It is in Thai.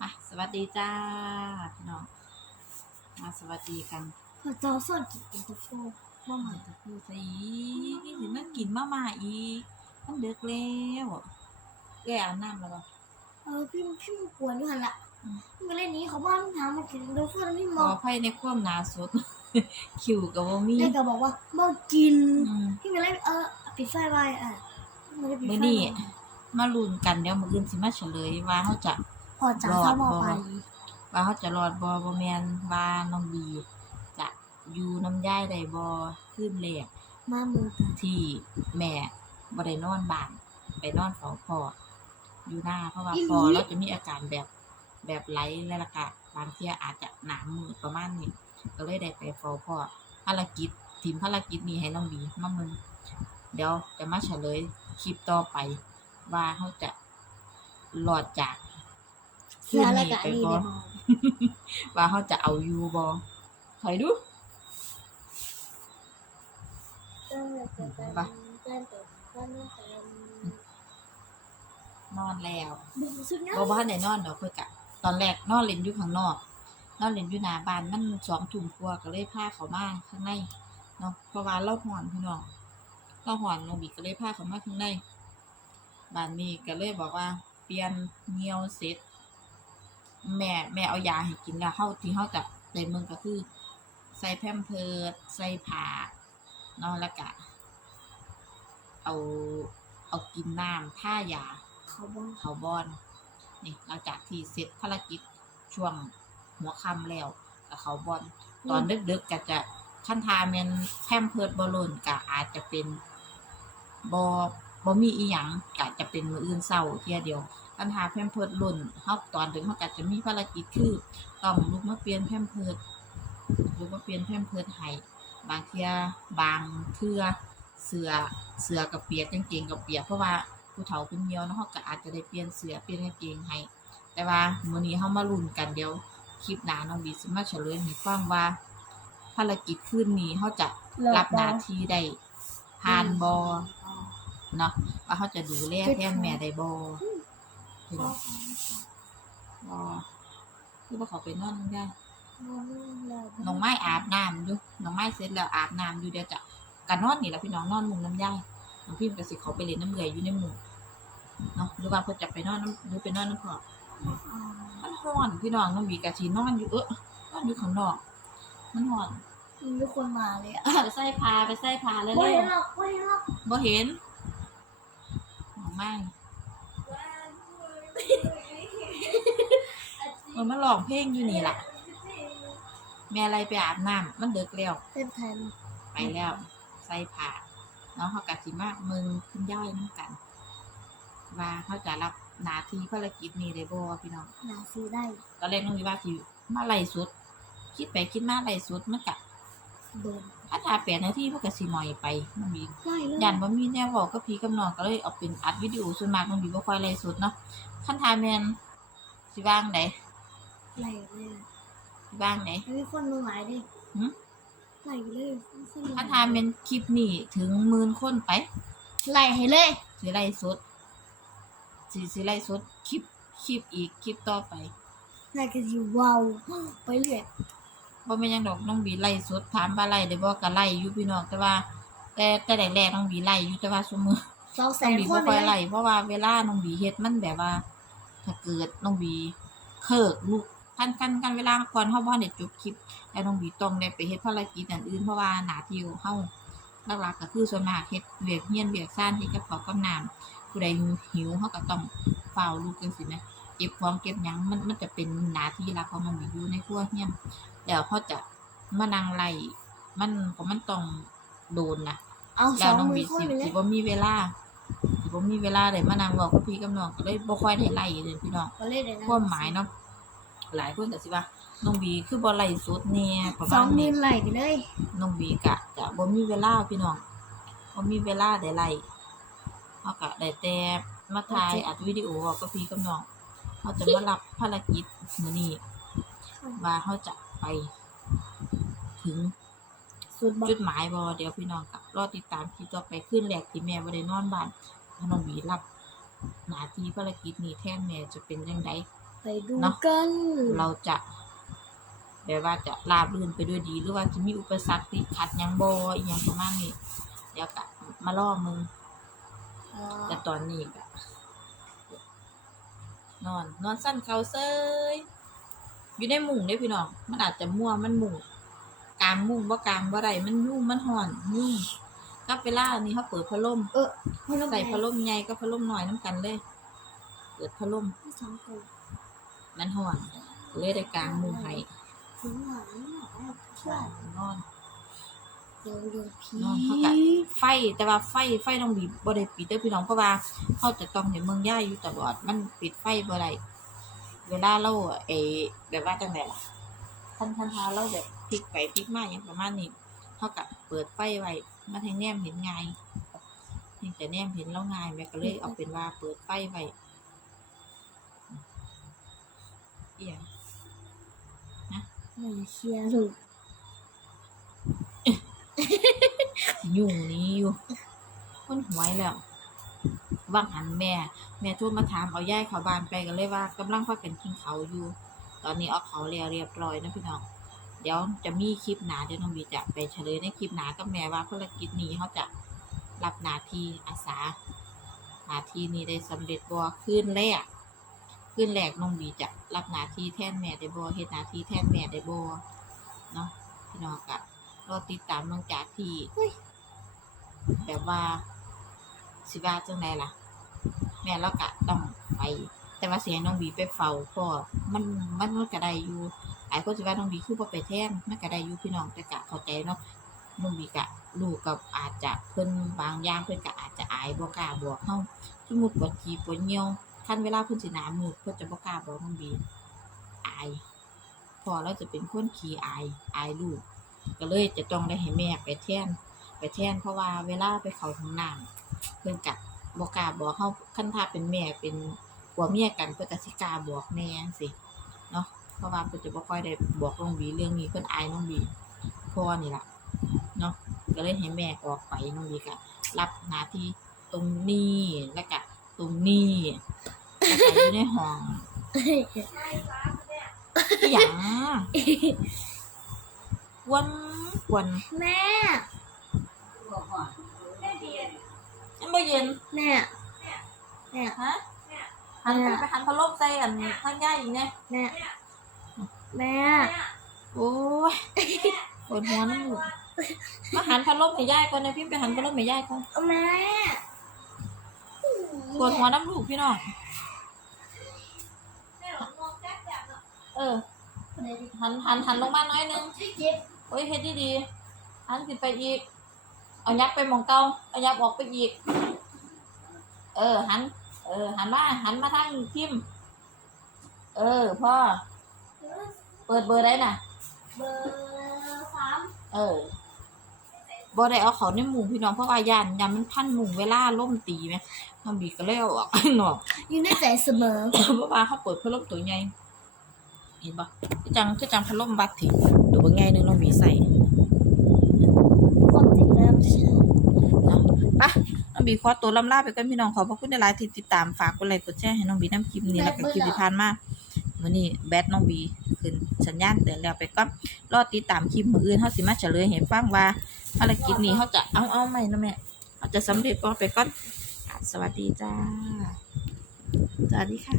มาสวัสดีจ้าพี่น้องมาสวัสดีกันพอเจ้าสอนกินเป็นตัวโฟมาใหม่จะพูดซะอีกถึงมันกินมาม่าอีกมันเดึกแล้วแกอาบน้ำแล้วบ่เออพี่พี่มันกวนอยู่หันละอืมเมื่อเล่นนี้เขาบ้านถามมากินตัวโฟแล้วพี่ขมอองอภัยในความหนาสดคิวกับว่ามีแล้วก็บอกว่าบ่กินอืมพี่มาเล่นเออปิดไฟไว้อะ ไม่ได้ปิดมื้อไฟนี้ไว้มาลุ้นกันเดี๋ยวมื้ออื่นสิมาเฉลยว่าเขาจะพอจ่าเข้ามาไปว่าเขาจะรอดบ่บ่แม่นว่าน้องบีจะอยู่น้ำย่ายได้บ่ขึ้นแรกมามือกันที่แม่บ่ได้นอนบ้านไปนอนเฝ้าพ่ออยู่หน้าเพราะว่าพ่อเราจะมีอาการแบบแบบไหลและละกะบางเที่ยอาจจะหนามือประมาณนี้ก็เลยได้ไปเฝ้าพ่อภารกิจทีมภารกิจนี้ให้น้องบีมามึงเดี๋ยวจะมาเฉลย คลิปต่อไป ว่าเขาจะหลอดจากเสื้อแล้วก็อันนี้บ่ได้มองว่าเขาจะเอาอยู่บ่ถอยดูไปนอนแล้วดูสุดนะบ่ว่าได้นอนดอกเพิ่นกะ ตอนแรกนอนเล่นอยู่ข้างนอก นอนเล่นอยู่หน้าบ้านมันสองทุ่มกว่าก็เลยพาเขามาข้างในเนาะเพราะว่าเราหอนพี่น้อง เราหอนน้องบีก็เลยพาเขามาข้างในบ้านนี้ก็เลยบอกว่า เปลี่ยนเงียวเสร็จ แม่แม่เอายาให้กินแล้วเฮาที่เฮาจะได้เมืองก็คือ ใส่แพมเพิร์สใส่ผ้าเนาะแล้วก็เอาเอากินน้ำท่ายาเขาบ้องเขาบอนนี่หลังจากที่เสร็จภารกิจช่วงหัวค่ำแล้วกับเขาบอนตอนดึกๆก็จะขั้นทาแมนแพมเพิร์ดบอลลนก็อาจจะเป็น บอบอมีอีหยังก็จะเป็นมืออื่นเศร้าเทียเดียวขั้นทาแพมเพิร์ดล่นเฮาตอนดึกเฮาก็จะมีภารกิจคือต้องลุกมาเปลี่ยนแพมเพิร์ดลุกมาเปลี่ยนแพมเพิร์ดให้บางเทียบางเทื่อเสือเสือกับเปียกกางเกงกับเปียกเพราะว่าผู้เฒ่าเป็นเมียวเนาะเขาก็อาจจะได้เปลี่ยนเสื้อเปลี่ยนกางเกงให้แต่ว่ามื้อนี้เฮามาลุ้นกันเดี๋ยวคลิปหน้าน้องบีสิมาเฉลยให้ฟังว่าภารกิจคืนนี้เขาจะรับหน้าที่ได้ผ่านบ่ เนาะว่าเขาจะดูแลแทนแม่ได้บ่พี่น้องบ่คือบ่เขาไปนอนได้ น้องไม้อาบน้ำอยู่ น้องไม้เสร็จแล้วอาบน้ำอยู่เดี๋ยวจะกันนอนนี่แหละพี่น้องนอนมุงน้ำย่ายน้องพิมพ์ก็สิเขาไปเล่นน้ำเหลือยอยู่ในหมู่เนาะหรือว่าเพิ่นจะไปนอนน้ำหรือไปนอนน้ำพอมันร้อนพี่น้องน้องบีกะสินอนอยู่เออนอนอยู่ข้างนอก มันร้อนมีคนมาเลยอะไปใส่ผ้าไปใส่ผ้าเลยไม่เลยเห็นหรอกไม่เห็นหรอกบ่เห็น น้องไม้เออมันร้องเพลงอยู่นี่ล่ะแม่อะไรไปอาบน้ำมันเดึกแล้วเต้นแทนไปแล้ว ใส่ผ้าเนาะเขากะสิมามึงคุณย่ายน้ำกัน ว่าเขาจะรับหนาทีภารกิจนี้ได้บ่พี่น้องหนาซื้อได้ตอนแรกน้องวิว่าสิมาไล่สุด คิดไปคิดมาไล่สุดมันกะ โดนถ้าทาแปดนาทีมันก็สิหน่อยไปมันมีไล่เลยยันบ่มีแนวเว้ากับพี่กับน้องก็เลยเอาเป็นอัดวิดีโอส่วนมากน้องบีบ่ค่อยไล่สุดเนาะคันทาแม่นสิว่างไดไล่เลยสิว่างได มีคนมาหมายดิหึไล่เลยคนมาหคันทาแม่นคลิปนี้ถึงหมื่นคนไปไล่ให้เลย สิไล่สดสิสิไล่สดคลิปคลิปอีกคลิปต่อไปไล่ก็สิว้าวไปเรื่อย บ่แม่นหยังดอกน้องบีไล่สดถามว่าไล่ได้บ่ก็ไล่อยู่พี่น้องแต่ว่า แต่แต่แรกๆน้องบีไล่อยู่แต่ว่าซุมื้อสองแสน้องนบีคบ่นค่อยเลยไล่เพราะว่าเวลาน้องบีเฮ็ดมันแบบว่า ถ้าเกิดน้องบีเคิกลูกกันกันกันเวลาก่อนเฮาบ่ได้จบคลิปแล้วน้องบีต้องได้ไปเฮ็ดภารกิจอันอื่นเพราะว่าหน้าที่ของเฮาหลักๆก็คือส่วนมากเฮ็ดเวียกเฮียนเวียกซ่านเฮ็ดกับข้าวกับน้ำ ผู้ใดหิวเฮาก็ต้องเฝ้าลูกจังซี่แหมเก็บของเก็บหยังมันมันจะเป็นหน้าที่หลักของน้องบีอยู่ในครัวเฮียน แล้วเขาจะมานั่งไล่มันก็มันต้องโดนนะเอาสแล้อวงน้องมืบีอคุยสิไปเลสิยบ่มีเวลาสิบ่มีเวลาได้มานั่งเว้ากับพี่กับน้องก็เลยบ่ค่อยได้ไล่เลยพี่น้อง ก็เลยเดี๋ยวนะความหมายเนาะหลายคนก็สิว่าน้องบีคือบ่ไล่สุดแน่ประสมาองณหมื่นี้นไล่ไปเลยน้องบีก็จะบ่มีเวลาพี่น้องบ่มีเวลาได้ไล่เฮาก็ได้แต่มาถ่ายอัดวิดีโอเว้ากับพี่กับน้องเฮาจะมารับภารกิจมื้อนี้ว่าเฮาจะ ไปถึงสุดบอกจุดหมายบอเดี๋ยวพี่น้องกับรอติดตามคลิปต่อไปขึ้นแหลกที่แม่บ่ได้นอนบ้านน้องบีรับหน้าที่ภารกิจนี้แทนแม่จะเป็นยังไงไปดูเนาะกัน เราจะแบบว่าจะราบรื่นไปด้วยดี หรือว่าจะมีอุปสรรคติดขัดหยังบ่อีหยังประมาณนี้เดี๋ยวก็มาล่อมึงอ่าแต่ตอนนี้ก็นอน นอนสั้นเขาเซย อยู่ในมุ้งเด้พี่น้อง มันอาจจะมั่วมันมุ้งกลางมุ้งบ่กลางบ่ได้มันยุ่งมันห่อนยุ่งกับเวลานี้เขาเปิดพัดลมเออให้น้องใส่พัดลมใหญ่กับพัดลมน้อยน้ำกันเลย เปิดพัดลมสองตัวมันห่อนเลยได้กลางมุ้งให้ถึงหวานหวานนอนเดี๋ยวเดี๋ยวพีนอนเขาก็ไฟแต่ว่าไฟไฟต้องบีบบ่ได้ปิดเด้อพี่น้องเพราะว่าเขาจะต้องเห็นเมืองย่าอยู่ตลอด มันปิดไฟบ่ได้ เวลาเราเอแบบว่าจังไดล่ะท่านท่านทาเราแบบพลิกไปพลิกมาอย่างประมาณนี้เขากับเปิดไฟไว้มาทางแนมเห็นง่ายเพียงแต่แนมเห็นแล้วง่ายแม่ก็เลยเอาเป็นว่าเปิดไฟไว้เอียงไม่เชียร์ลูกยุ่งนี้อยู่คนหวยแล้ว ว่างหันแม่ แม่โทรมาถามเอาย่ายเขาบานไปกันเลยว่ากำลังพักกันกินเขาอยู่ ตอนนี้เอาเขาแล้วเรียบร้อยนะพี่น้อง เดี๋ยวจะมีคลิปหนาเดี๋ยวน้องบีจะไปเฉลยในคลิปหนากับแม่ว่าภารกิจนี้เขาจะรับหนาทีอาสาหนาทีนี้ได้สำเร็จบ่คืนแรกคืนแรกน้องบีจะรับหนาทีแทนแม่ได้บ่เฮ็ดหนาทีแทนแม่ได้บ่เนาะพี่น้องกะรอติดตามน้องจากที่แบบว่าสิว่าจังไดล่ะ แม่เรากะต้องไป แต่ว่าเสียงน้องบีไปเฝ้าพ่อมันมันมันก็ได้อยู่หลายคนสิว่าน้องบีคือบ่ไปแท่นมันก็ได้อยู่พี่น้องแต่กะเข้าใจเนาะน้องบีกะลูกกับอาจจะเพิ่นบางอย่างเพิ่นก็อาจจะอายบ่กล้าบอกเฮาสมมุติปวดขี้ปวดเหี่ยวคันเวลาเพิ่นสิหนามืดเพิ่นจะบ่กล้าบอกน้องบีอายพ่อเราจะเป็นคนขี้อายอายลูก ก็เลยจะต้องได้ให้แม่ไปแท่นไปแท่นเพราะว่าเวลาไปเข้าห้องน้ำเพิ่นกะ บ่กล้าบอกเฮาคันถ้าเป็นแม่เป็นผัวเมียกันเพิ่นก็สิกล้าบอกแม่จังซี่เนาะเพราะว่าเพิ่นจะบ่ค่อยได้บอกน้องบีเรื่องนี้เพิ่นอายน้องบีพ่อนี่ล่ะเนาะก็เลยให้แม่ออกไปน้องบีก็รับหน้าที่ตรงนี้แล้วก็ตรงนี้แล้วก็อยู่ในห้องอีหยังกวนกวนแม่ มันบ่เย็นแม่แม่ฮะหันไปหันพัดลมใส่กันข้างย่ายอีกเนี่ยแม่แม่โอ้ยปวดหัวน้ำลูกมาหันพัดลมให้ย่ายก่อนนะพี่ไปหันพัดลมให้ย่ายก่อนแม่ปวดหัวน้ำลูกพี่น้องเออหันหันหันลงมาหน้อยนึงเจ็บโอ้ยเฮ็ดดีๆหันสิไปอีก เอายับไปหมองเก่าเอายับออกไปอีก เออ หัน เออ หันมา หันมาทางพิมพ์เออ พ่อ เปิดเบอร์ได้น่ะ เบอร์สามเออบ่ได้เอาเขาในหมู่พี่น้องเพราะว่าย่านยามมันพันหมู่เวลาล่มตีไหมมันบีก็เลยเอาออกหนอกอยู่ในใจเสมอเพราะว่าเขาเปิดพัดลมตัวใหญ่เห็นปะคือจังคือจังพัดลมบักถิตัวบางไงนึงน้องบีใส่ความจริงแล้วไม่ใช่เนาะไปะน้ อบีขอตัวล่ำลาไปกันพี่น้องขอบพระคุณในไลน์ที่ติดตามฝากกดไลค์กดแชร์ให้น้องบีน้ำคลิปนี้แล้วก็คลิปที่ผ่านมาวันนี้แบทน้องบีขึ้นสัญญาณเตือนแล้วไปก็รอติดตามคลิปมืออื่นเขาสิมาเฉลยเห็นฟังว่าภารกิจนี้เขาจะเอาเอาไหมนะแม่เขาจะสำเร็จก็ไปก็สวัสดีจ้าสวัสดีค่ะ